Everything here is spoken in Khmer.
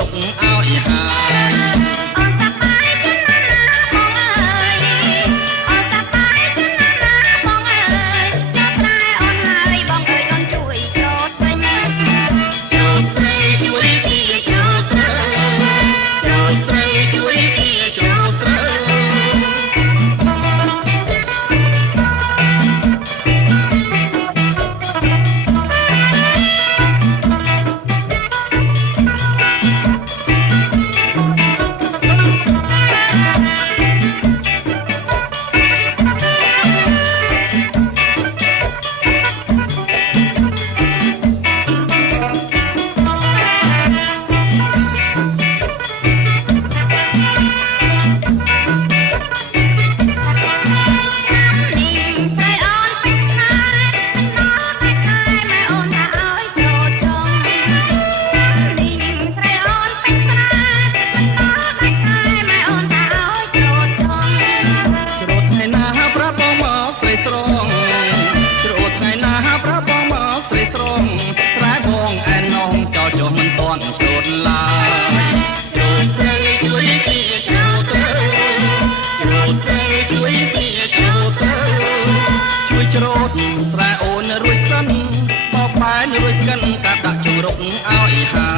រុកឲ្យហើយអូនតាបាយជន់ណាបងអើយអូនតាបាយជន់ណាបងអើយចាប់តែអូនហើយបងអើយអូនជួយច្រូតវិញច្រូតស្រីជួយទីច្រូតស្រីច្រូតស្រីជួយទីច្រូតស្រីច្រូតស្រែអូនរួចសិនបបបែនរួចកិនកាដាក់ជរុកឲ្យហើយ